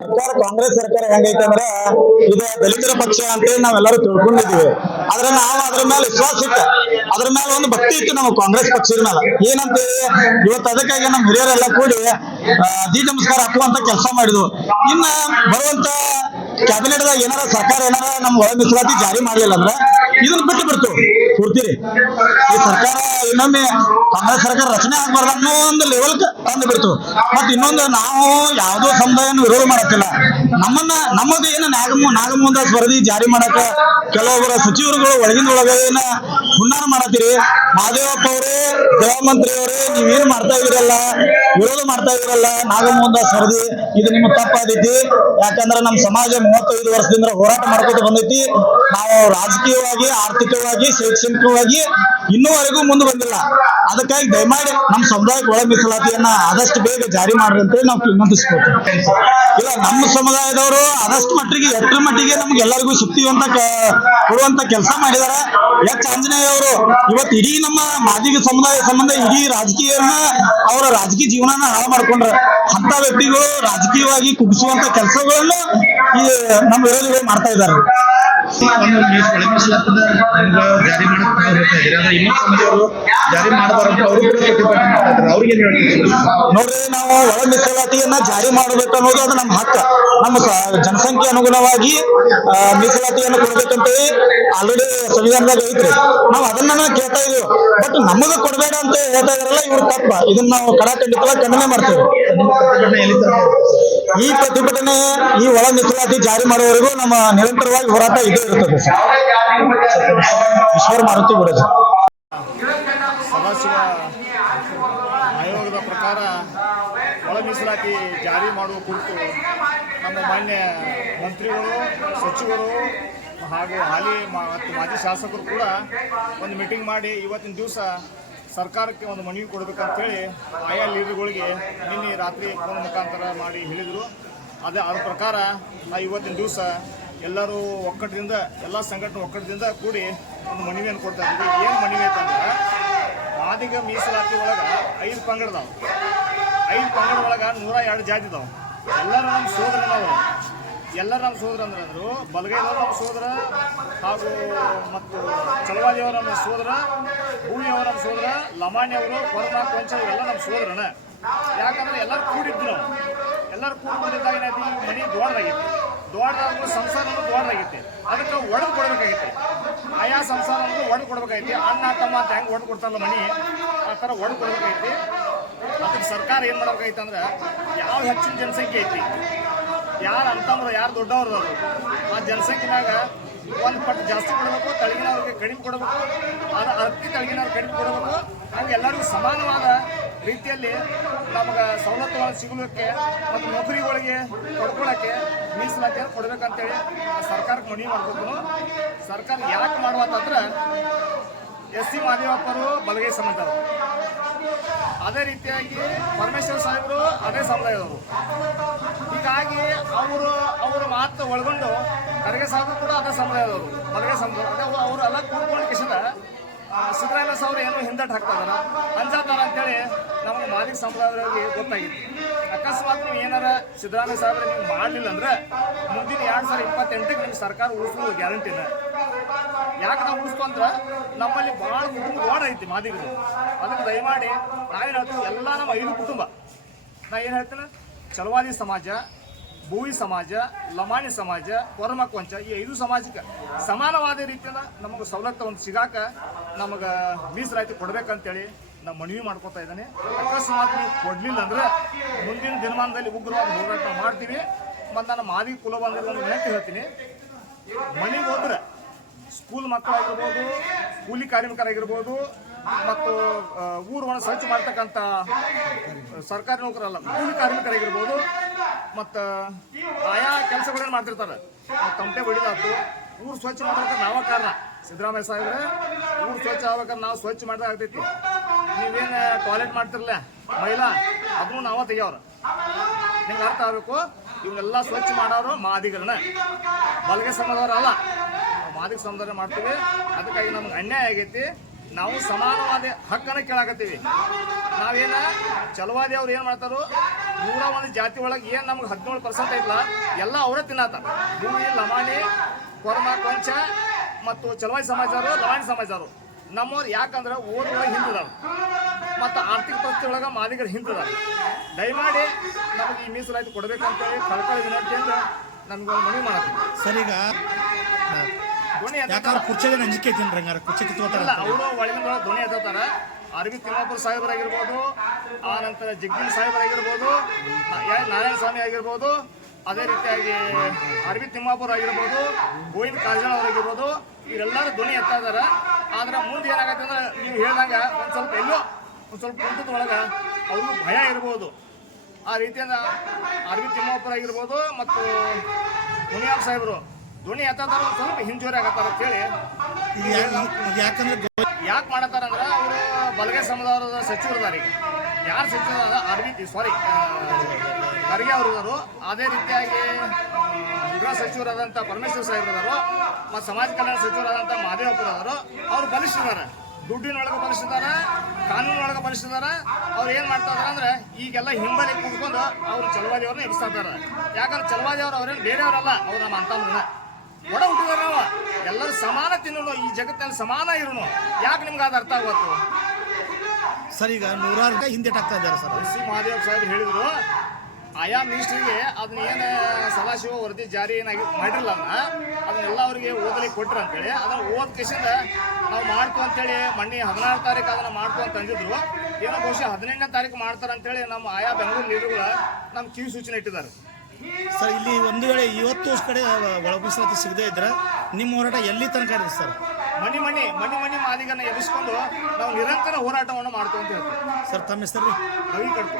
ಸರ್ಕಾರ ಕಾಂಗ್ರೆಸ್ ಸರ್ಕಾರ ಹೆಂಗೈತೆ ಅಂದ್ರೆ ಇದು ದಲಿತರ ಪಕ್ಷ ಅಂತೇಳಿ ನಾವೆಲ್ಲರೂ ತಿಳ್ಕೊಂಡಿದ್ದೀವಿ. ಆದ್ರೆ ನಾವು ಅದ್ರ ಮೇಲೆ ವಿಶ್ವಾಸ ಇಟ್ಟ. ಅದ್ರ ಮೇಲೆ ಒಂದು ಭಕ್ತಿ ಇತ್ತು ನಾವು ಕಾಂಗ್ರೆಸ್ ಪಕ್ಷದ ಮೇಲೆ. ಏನಂತೇಳಿ, ಇವತ್ತು ಅದಕ್ಕಾಗಿ ನಮ್ಮ ಹಿರಿಯರೆಲ್ಲ ಕೂಡಿ ಜಿ ನಮಸ್ಕಾರ ಹಾಕುವಂತ ಕೆಲಸ ಮಾಡಿದ್ವು ಇನ್ನ ಬರುವಂತ ಕ್ಯಾಬಿನೆಟ್ ದಾಗ ಏನಾರ ಸರ್ಕಾರ ಏನಾರ ನಮ್ ಒಳ ಮೀಸಲಾತಿ ಜಾರಿ ಮಾಡ್ಲಿಲ್ಲ ಅಂದ್ರೆ ಇದನ್ನ ಬಿಟ್ಟು ಬಿಡ್ತು. ಕೊಡ್ತೀರಿ ಈ ಸರ್ಕಾರ ಇನ್ನೊಮ್ಮೆ ಕಾಂಗ್ರೆಸ್ ಸರ್ಕಾರ ರಚನೆ ಆಗ್ಬಾರ್ದು. ಅನ್ನೋ ಒಂದು ಲೆವೆಲ್ ತಂದು ಬಿಡ್ತು. ಮತ್ತೆ ಇನ್ನೊಂದು ನಾವು ಯಾವುದೋ ಸಮುದಾಯನ ವಿರೋಧ ಮಾಡಕ್ಕಿಲ್ಲ. ನಮ್ಮನ್ನ, ನಮ್ಮದು ಏನು ನಾಗಮ್ಮ ನಾಗಮುಂದ ಸ್ಪರ್ಧಿ ಜಾರಿ ಮಾಡಕ ಕೆಲವೊಬ್ಬರ ಸಚಿವರುಗಳು ಒಳಗಿನ ಒಳಗೆ ಏನ ಹುನ್ನಾರ ಮಾಡತ್ತೀರಿ. ಮಹದೇವಪ್ಪ ಅವರೇ ಗೃಹಮಂತ್ರಿ ಅವರೇ ನೀವೇನು ಮಾಡ್ತಾ ಇದೀರಲ್ಲ? ವಿರೋಧ ಮಾಡ್ತಾ ಇದೀರಲ್ಲ? ನಾಗಮೋಹನ್ ದಾಸ್ ಇದು ನಿಮ್ಮ ತಪ್ಪಾದೈತಿ. ಯಾಕಂದ್ರೆ ನಮ್ಮ ಸಮಾಜ ಮೂವತ್ತೈದು ವರ್ಷದಿಂದ ಹೋರಾಟ ಮಾಡ್ಕೊತ ಬಂದೈತಿ. ನಾವು ರಾಜಕೀಯವಾಗಿ ಆರ್ಥಿಕವಾಗಿ, ಶೈಕ್ಷಣಿಕವಾಗಿ ಇನ್ನೂವರೆಗೂ ಮುಂದೆ ಬಂದಿಲ್ಲ. ಅದಕ್ಕಾಗಿ ದಯಮಾಡಿ ನಮ್ಮ ಸಮುದಾಯಕ್ಕೆ ಒಳ ಮೀಸಲಾತಿಯನ್ನ ಆದಷ್ಟು ಬೇಗ ಜಾರಿ ಮಾಡ್ರಿ ಅಂತೇಳಿ ನಾವು ವಿನಂತಿಸ್ಕೊಳ್ತೀವಿ. ಇಲ್ಲ, ನಮ್ಮ ಸಮುದಾಯದವರು ಆದಷ್ಟು ಮಟ್ಟಿಗೆ, ಎಷ್ಟರ ಮಟ್ಟಿಗೆ ನಮ್ಗೆ ಎಲ್ಲರಿಗೂ ಸುತ್ತಿವಂತ ಕೊಡುವಂತ ಕೆಲಸ ಮಾಡಿದಾರೆ. ಎಚ್. ಆಂಜನೇಯ ಅವರು ಇವತ್ತು ಇಡೀ ನಮ್ಮ ಮಾದಿಗ ಸಮುದಾಯ ಸಂಬಂಧ ಇಡೀ ರಾಜಕೀಯನ ಅವರ ರಾಜಕೀಯ ಜೀವನನ ಹಾಳು ಮಾಡ್ಕೊಂಡ್ರ. ಅಂತ ವ್ಯಕ್ತಿಗಳು ರಾಜಕೀಯವಾಗಿ ಕುಗ್ಗಿಸುವಂತ ಕೆಲಸಗಳನ್ನು ಈ, ನಮ್ಮ ವಿರೋಧಿಗಳು ಮಾಡ್ತಾ ಇದ್ದಾರೆ. ಜಾರಿ ಜಾರಿ ಒಳ ಮೀಸಲಾತಿಯನ್ನ ಜಾರಿ ಮಾಡಬೇಕು ಅನ್ನೋದು ಅದು ನಮ್ಮ ಹಕ್ಕ. ನಮ್ಮ ಜನಸಂಖ್ಯೆ ಅನುಗುಣವಾಗಿ ಮೀಸಲಾತಿಯನ್ನು ಕೊಡ್ಬೇಕಂತೇಳಿ ಆಲ್ರೆಡಿ ಸಂವಿಧಾನದಾಗ ಐತ್ರಿ. ನಾವು ಅದನ್ನ ಕೇಳ್ತಾ ಇದೀವಿ. ಬಟ್ ನಮಗ ಕೊಡಬೇಡ ಅಂತ ಹೇಳ್ತಾ ಇದಾರಲ್ಲ, ಇವ್ರು ತಪ್ಪ. ಇದನ್ನ ನಾವು ಕಡಾಖಂಡಿತವಾಗಿ ಖಂಡನೆ ಮಾಡ್ತೇವೆ. ಈ ಪ್ರತಿಭಟನೆ ಈ ಒಳ ಮೀಸಲಾತಿ ಜಾರಿ ಮಾಡುವವರೆಗೂ ನಮ್ಮ ನಿರಂತರವಾಗಿ ಹೋರಾಟ ಇದೇ ಇರುತ್ತದೆ ಸರ್. ಈಶ್ವರ ಮಾರುತಿ ಬಿಡೋದು. ಸದಾಶಿವ ಆಯೋಗದ ಪ್ರಕಾರ ಒಳ ಮೀಸಲಾತಿ ಜಾರಿ ಮಾಡುವ ಕುರಿತು ನಮ್ಮ ಮಾನ್ಯ ಮಂತ್ರಿಗಳು ಸಚಿವರು ಹಾಗೂ ಹಾಲಿ ಮತ್ತು ಮಾಜಿ ಶಾಸಕರು ಕೂಡ ಒಂದು ಮೀಟಿಂಗ್ ಮಾಡಿ ಇವತ್ತಿನ ದಿವಸ ಸರ್ಕಾರಕ್ಕೆ ಒಂದು ಮನವಿ ಕೊಡಬೇಕಂತೇಳಿ ಆಯಾ ಲೀಡರ್ಗಳಿಗೆ ನಿನ್ನೆ ರಾತ್ರಿ ಫೋನ್ ಮುಖಾಂತರ ಮಾಡಿ ಹೇಳಿದರು. ಅದೇ ಅದ್ರ ಪ್ರಕಾರ ನಾ ಇವತ್ತಿನ ದಿವಸ ಎಲ್ಲರೂ ಒಕ್ಕಟ್ಟದಿಂದ ಎಲ್ಲ ಸಂಘಟನೆ ಒಕ್ಕಟ್ಟದಿಂದ ಕೂಡಿ ಒಂದು ಮನವಿಯನ್ನು ಕೊಡ್ತಾ ಇದ್ದೀವಿ. ಏನು ಮನವಿ ಅಂತಂದ್ರೆ, ಮಾದಿಗ ಮೀಸಲಾತಿ ಒಳಗೆ ಐದು ಪಂಗಡದಾವ ಐದು ಪಂಗಡ ಒಳಗೆ ನೂರ ಎರಡು ಜಾತಿ ಇದಾವೆ ಎಲ್ಲರೂ ನಮ್ಮ ಸೋದರನವರು ಎಲ್ಲರ ನಮ್ಮ ಸೋದರ ಅಂದ್ರೆ ಅಂದರು, ಬಲಗೈದವರು ನಮ್ಮ ಸೋದರ ಹಾಗೂ ಮತ್ತು ಚಲವಾದಿಯವರು ನಮ್ಮ ಸೋದರ ಭೂಮಿಯವರು ನಮ್ಮ ಸೋದರ ಲಮಾಣಿಯವರು ಕೊರಮ ಕೊಂಚ ಇವೆಲ್ಲ ನಮ್ಮ ಸೋದರನ. ಯಾಕಂದ್ರೆ ಎಲ್ಲರೂ ಕೂಡಿದ್ದು ನಾವು. ಎಲ್ಲರೂ ಬಂದಿದ್ದಾಗ ಏನಾಯ್ತು? ಈ ಮನೆ ದೊಡ್ಡದಾಗಿತ್ತು. ದೊಡ್ಡದಾದ್ರೂ ಸಂಸಾರ ದೊಡ್ಡದಾಗಿತ್ತು. ಅದಕ್ಕೆ ಒಡೆದು ಕೊಡಬೇಕಾಗಿತ್ತು. ಆಯಾ ಸಂಸಾರ ಒಡೆದು ಕೊಡಬೇಕಾಗಿತ್ತು. ಅಣ್ಣ, ತಮ್ಮ ಅಂತ ಹೆಂಗೆ ಒಡೆದು ಕೊಡ್ತಾರಲ್ಲ ಮನಿ, ಆ ಥರ ಒಡೆದು ಕೊಡಬೇಕಾಗಿತ್ತು. ಅದಕ್ಕೆ ಸರ್ಕಾರ ಏನು ಮಾಡಬೇಕಾಗಿತ್ತು ಅಂದ್ರೆ, ಯಾವ ಹೆಚ್ಚಿನ ಜನಸಂಖ್ಯೆ ಐತಿ? ಯಾರು ಅಂತಂದ್ರೆ ಯಾರು ದೊಡ್ಡವ್ರು ಅದು ಆ ಜನಸಂಖ್ಯೆನಾಗ ಒಂದು ಪಟ್ಟು ಜಾಸ್ತಿ ಕೊಡಬೇಕು, ತಳಗಿನವ್ರಿಗೆ ಕಡಿಮೆ ಕೊಡಬೇಕು. ಅದು ಅತಿ ತಳಗಿನವ್ರು ಕಡಿಮೆ ಕೊಡಬೇಕು. ಹಂಗೆ ಎಲ್ಲರಿಗೂ ಸಮಾನವಾದ ರೀತಿಯಲ್ಲಿ ನಮಗೆ ಸವಲತ್ತುಗಳು ಸಿಗಲಿಕ್ಕೆ ಮತ್ತು ನೌಕರಿಗಳಿಗೆ ಕೊಡ್ಕೊಳ್ಳೋಕ್ಕೆ ಮೀಸಲಾತಿಯನ್ನು ಕೊಡಬೇಕಂತೇಳಿ ಸರ್ಕಾರಕ್ಕೆ ಮನವಿ ಮಾಡ್ಬೇಕು. ಸರ್ಕಾರ ಯಾಕೆ ಮಾಡುವಂತಂದ್ರೆ ಎಸ್ ಸಿ ಮಾದೇವಪ್ಪರು ಬಲಗೈ ಸಮಾಜದವರು ಅದೇ ರೀತಿಯಾಗಿ ಪರಮೇಶ್ವರ ಸಾಹೇಬರು ಅದೇ ಸಮುದಾಯದವರು ಹೀಗಾಗಿ ಅವರು ಅವರ ಮಾತು ಒಳಗೊಂಡು ಖರ್ಗೆ ಸಾಹೇಬರು ಕೂಡ ಅದೇ ಸಮುದಾಯದವರು ಬಲಗೈ ಸಮುದಾಯ ಅವರು ಎಲ್ಲ ಕೂಡ್ಕೊಂಡು ಕಿಶದ ಸಿದ್ದರಾಮಯ್ಯ ಸಾವ್ರು ಏನು ಹಿಂದಟ್ಟು ಹಾಕ್ತಾ ಇದಾರ ಅಂಜಾತಾರ ಅಂತೇಳಿ ನಮಗೆ ಮಾಲೀಕ ಸಮುದಾಯದವರಿಗೆ ಗೊತ್ತಾಗಿತ್ತು. ಅಕಸ್ಮಾತ್ ನೀವು ಏನಾರ ಸಿದ್ದರಾಮಯ್ಯ ಸಾಹೇಬ್ರೆ ನೀವು ಮಾಡಲಿಲ್ಲ ಅಂದ್ರೆ ಮುಂದಿನ ಎರಡು ಸಾವಿರದ ಇಪ್ಪತ್ತೆಂಟಕ್ಕೆ ನಿಮ್ಗೆ ಸರ್ಕಾರ ಉಳಿಸೋದು ಗ್ಯಾರಂಟಿನ ಯಾಕೆ ನಾವು ಉಳಿಸ್ತು ಅಂದ್ರೆ ನಮ್ಮಲ್ಲಿ ಭಾಳ ಕುಟುಂಬ ದೊಡ್ಡ ಐತಿ ಮಾದಿಗರು. ಅದಕ್ಕೆ ದಯಮಾಡಿ ನಾವೇನು ಹೇಳ್ತೀವಿ? ಎಲ್ಲ ನಮ್ಮ ಐದು ಕುಟುಂಬ. ನಾ ಏನು ಹೇಳ್ತೀನಿ? ಚಲವಾದಿ ಸಮಾಜ, ಭೂವಿ ಸಮಾಜ, ಲಮಾಣಿ ಸಮಾಜ ಕೊರಮ ಕೊಂಚ ಈ ಐದು ಸಮಾಜಕ್ಕೆ ಸಮಾನವಾದ ರೀತಿಯಿಂದ ನಮಗೆ ಸವಲತ್ತು ಒಂದು ಸಿಗಾಕ ನಮಗೆ ಮೀಸಲಾತಿ ಕೊಡಬೇಕಂತೇಳಿ ನಾವು ಮನವಿ ಮಾಡ್ಕೊತಾ ಇದ್ದಾನೆ. ಅಕಸ್ಮಾತ್ ನೀವು ಕೊಡಲಿಲ್ಲ ಅಂದ್ರೆ ಮುಂದಿನ ದಿನಮಾನದಲ್ಲಿ ಉಗ್ರವಾದ ಹೋರಾಟ ಮಾಡ್ತೀವಿ. ಮತ್ತು ನಾನು ಮಾದಿ ಕುಲ ಬಂದಿರೋ ಒಂದು ಹೇಳ್ತೀನಿ. ಮನೆಗೆ ಹೋದ್ರೆ ಸ್ಕೂಲ್ ಮಕ್ಕಳಾಗಿರ್ಬೋದು ಕೂಲಿ ಕಾರ್ಮಿಕರಾಗಿರ್ಬೋದು ಮತ್ತು ಆ, ಊರು ಒಣ ಸ್ವಚ್ಛ ಮಾಡ್ತಕ್ಕಂಥ ಸರ್ಕಾರಿ ನೌಕರಲ್ಲ ಕೂಲಿ ಕಾರ್ಮಿಕರಾಗಿರ್ಬೋದು ಮತ್ತು ಆಯಾ ಕೆಲಸಗಳೇನು ಮಾಡ್ತಿರ್ತಾರೆ. ತಂಪೆ ಹೊಡಿದಾತು ಊರು ಸ್ವಚ್ಛ ಮಾಡ್ಬೇಕಾದ್ರೆ ನಾವ ಕಾರಣ. ಸಿದ್ದರಾಮಯ್ಯ ಸಾಹೇಬ್ರೆ ಊರು ಸ್ವಚ್ಛ ಆಗ್ಬೇಕಂದ್ರೆ ನಾವು ಸ್ವಚ್ಛ ಮಾಡಿದಾಗ ಆಗ್ತೈತಿ. ನೀವೇನು ಟಾಯ್ಲೆಟ್ ಮಾಡ್ತಿರಲ್ಲ ಮಹಿಳಾ ಅದನ್ನು ನಾವ ತೆಗಿಯವ್ರ ನಿಮ್ಗೆ ಅರ್ಥ ಆಗ್ಬೇಕು? ಇವನ್ನೆಲ್ಲ ಸ್ವಚ್ಛ ಮಾಡೋರು ಮಾದಿಗರನ್ನ. ಬಲಗೆ ಸಮದವ್ರು ಮಾದಿಗ ಸಮುದಾಯ ಮಾಡ್ತೀವಿ. ಅದಕ್ಕಾಗಿ ನಮ್ಗೆ ಅನ್ಯಾಯ ಆಗೈತಿ. ನಾವು ಸಮಾನವಾದ ಹಕ್ಕನ್ನು ಕೇಳಾಕತ್ತೀವಿ. ನಾವೇನ ಚಲವಾದಿ ಅವ್ರು ಏನು ಮಾಡ್ತಾರೋ, ನೂರ ಒಂದು ಜಾತಿ ಒಳಗೆ ಏನು ನಮ್ಗೆ ಹದಿನೇಳು ಪರ್ಸೆಂಟ್ ಐತಲ್ಲ ಎಲ್ಲ ಅವರೇ ತಿನ್ನತ್ತಾರ ಭೂಮಿ, ಲಮಾಣಿ, ಕೊರ್ಮ, ಕೊಂಚ ಮತ್ತು ಚಲವಾಯಿ ಸಮಾಜರು ಲವಾಣಿ ಸಮಾಜರು ನಮ್ಮವ್ರು ಯಾಕಂದ್ರೆ ಓದೊಳಗೆ ಹಿಂದಿದಾರ ಮತ್ತು ಆರ್ಥಿಕ ಪರಿಸ್ಥಿತಿ ಒಳಗೆ ಮಾದಿಗರು ಹಿಂದಿದಾರ ದಯಮಾಡಿ ನಮಗೆ ಈ ಮೀಸಲಾತಿ ಕೊಡಬೇಕಂತೇಳಿ ಕಳ್ಕಳಿ ವಿನಂತಿಯಿಂದ ನಮ್ಗೆ ಒಂದು ಮನವಿ ಮಾಡ್ತೀವಿ ಸರಿಗ? ಯಾಕಂದ್ರೆ ಎತ್ತಾರ ಕುರ್ಚಿಗೆ ತಿನ್ರಿ ಐತಿ ಹಂಗಾರೆ ಕುರ್ಚಿ ಇಲ್ಲ ಕಿತ್ಕೋತಾರ ಅವರು ಒಳಗಿನ ಧ್ವನಿ ಎತ್ತಾರ ಅರವಿಂದ್ ತಿಮ್ಮಾಪುರ ಸಾಹೇಬರಾಗಿರ್ಬೋದು ಆ ನಂತರ ಜಗ್ಗಿಲ್ ಸಾಹೇಬರಾಗಿರ್ಬೋದು ನಾರಾಯಣ ಸ್ವಾಮಿ ಆಗಿರ್ಬೋದು ಅದೇ ರೀತಿಯಾಗಿ ಅರವಿಂದ್ ತಿಮ್ಮಾಪುರ ಆಗಿರ್ಬೋದು ಗೋವಿಂದ ಕಾರಜಾಳ ಅವರಾಗಿರ್ಬೋದು ಇವರೆಲ್ಲರೂ ಧ್ವನಿ ಎತ್ತಾ ಇದಾರ ಆದ್ರೆ ಮುಂದೆ ಏನಾಗತ್ತೆ ಅಂದ್ರೆ ನೀವು ಹೇಳಿದಾಗ ಒಂದು ಸ್ವಲ್ಪ ಎಲ್ಲೋ ಒಂದು ಸ್ವಲ್ಪ ಕುಂಟದ ಒಳಗೆ ಅವ್ರಿಗೂ ಭಯ ಇರ್ಬೋದು. ಆ ರೀತಿಯಿಂದ ಅರವಿಂದ್ ತಿಮ್ಮಾಪುರ ಆಗಿರ್ಬೋದು ಮತ್ತು ಮುನಿಯಾಬ್ ಸಾಹೇಬರು ಧ್ವನಿ ಎತ್ತಾರ ಒಂದು ಸ್ವಲ್ಪ ಹಿಂಜೂರಿ ಆಗತ್ತಾರ ಅಂತೇಳಿ. ಯಾಕಂದ್ರೆ ಯಾಕೆ ಮಾಡತ್ತಾರ ಅಂದ್ರೆ ಅವರು ಬಲಗೈ ಸಮುದಾಯದ ಸಚಿವರಿದ್ದಾರೆ ಈಗ ಯಾರು ಸಚಿವ ಅರವಿಂದ್ ಸಾರಿ ಖರ್ಗೆ ಅವರು ಅದೇ ರೀತಿಯಾಗಿ ಗೃಹ ಸಚಿವರಾದಂಥ ಪರಮೇಶ್ವರ್ ಸಾಹೇಬ್ರದಾರು ಮತ್ತು ಸಮಾಜ ಕಲ್ಯಾಣ ಸಚಿವರಾದಂಥ ಅದಾರು ಅವ್ರು ಬಲಿಷ್ಠಿದ್ದಾರೆ ದುಡ್ಡಿನೊಳಗೆ ಬಲಿಷ್ಠಿದ್ದಾರೆ ಕಾನೂನೊಳಗೆ ಬಲಿಸಿದ್ದಾರೆ ಅವ್ರು ಏನು ಮಾಡ್ತಾ ಇದಾರೆ ಅಂದ್ರೆ ಈಗೆಲ್ಲ ಹಿಂಬಲಿ ಕೂತ್ಕೊಂಡು ಅವ್ರು ಚಲವಾದಿ ಅವ್ರನ್ನ ಎಬ್ಸ್ತಾ ಇದ್ದಾರೆ. ಯಾಕಂದ್ರೆ ಚಲವಾದಿ ಅವ್ರು ಅವ್ರೇನು ಬೇರೆಯವರಲ್ಲ ಅವ್ರು ನಮ್ಮ ಅಂತಂದ್ರೆ ಒಡ ಹುಟ್ಟಿದಾರ ನಾವು ಎಲ್ಲರೂ ಸಮಾನ ತಿನ್ನೋಣ ಈ ಜಗತ್ತಿನಲ್ಲಿ ಸಮಾನ ಇರೋನು. ಯಾಕೆ ನಿಮ್ಗೆ ಅದು ಅರ್ಥ ಆಗುತ್ತೆ ಸರ್ ಈಗ ನೂರಾರು ಹಿಂದೆಟಾಗ್ತಾ ಇದ್ದಾರೆ ಸರ್ ಸಿ ಮಹಾದೇವ್ ಸಾಹೇಬ್ ಹೇಳಿದ್ರು ಆಯಾ ಮಿನಿಸ್ಟ್ರಿಗೆ ಅದನ್ನ ಏನು ಸದಾಶಿವ ವರದಿ ಜಾರಿ ಏನಾಗಿ ಮಾಡಿರಲ್ಲ ಅದನ್ನ ಅದನ್ನೆಲ್ಲ ಅವರಿಗೆ ಓದಲಿಕ್ಕೆ ಕೊಟ್ರು ಅಂತೇಳಿ. ಅದನ್ನ ಓದ್ ಕೇಸಿಂದ ನಾವು ಮಾಡ್ತು ಅಂತೇಳಿ ಮಣ್ಣಿ ಹದಿನಾರು ತಾರೀಕು ಅದನ್ನ ಮಾಡ್ತು ಅಂತ ಅಂದಿದ್ರು. ಏನೋ ಬಹುಶಃ ಹದಿನೆಂಟನೇ ತಾರೀಕು ಮಾಡ್ತಾರೆ ಅಂತೇಳಿ ನಮ್ಮ ಆಯಾ ಬೆಂಗಳೂರು ಲೀಡರ್ಗಳು ನಮ್ಮ ಕಿವಿ ಸೂಚನೆ ಇಟ್ಟಿದ್ದಾರೆ. ಸರ್ ಇಲ್ಲಿ ಒಂದು ವೇಳೆ ಇವತ್ತು ಕಡೆ ಒಳ ಮೀಸಲಾತಿ ಸಿಗದೇ ಇದ್ರೆ ನಿಮ್ಮ ಹೋರಾಟ ಎಲ್ಲಿ ತನಕ ಇದೆ ಸರ್? ಮನಿ ಮನಿ ಮನಿ ಮನಿ ಮಾದಿಗನ್ನ ಎಬ್ಬಿಸ್ಕೊಂಡು ನಾವು ನಿರಂತರ ಹೋರಾಟವನ್ನು ಮಾಡ್ತೀವಿ ಅಂತ ಹೇಳ್ತೀವಿ. ಸರ್ ತಮ್ಮ ಹೆಸರು? ರವಿ ಕಡ್ತು